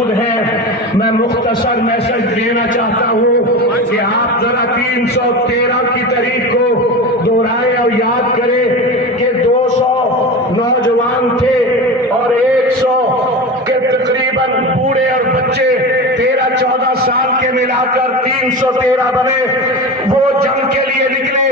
मौजूद हैं, मैं मुख्तसर मैसेज देना चाहता हूँ कि आप जरा 313 की तारीख को दोहराए और याद करें कि 200 नौजवान थे और 100 के तकरीबन बूढ़े और बच्चे 13-14 साल के मिलाकर 313 बने। वो जंग के लिए निकले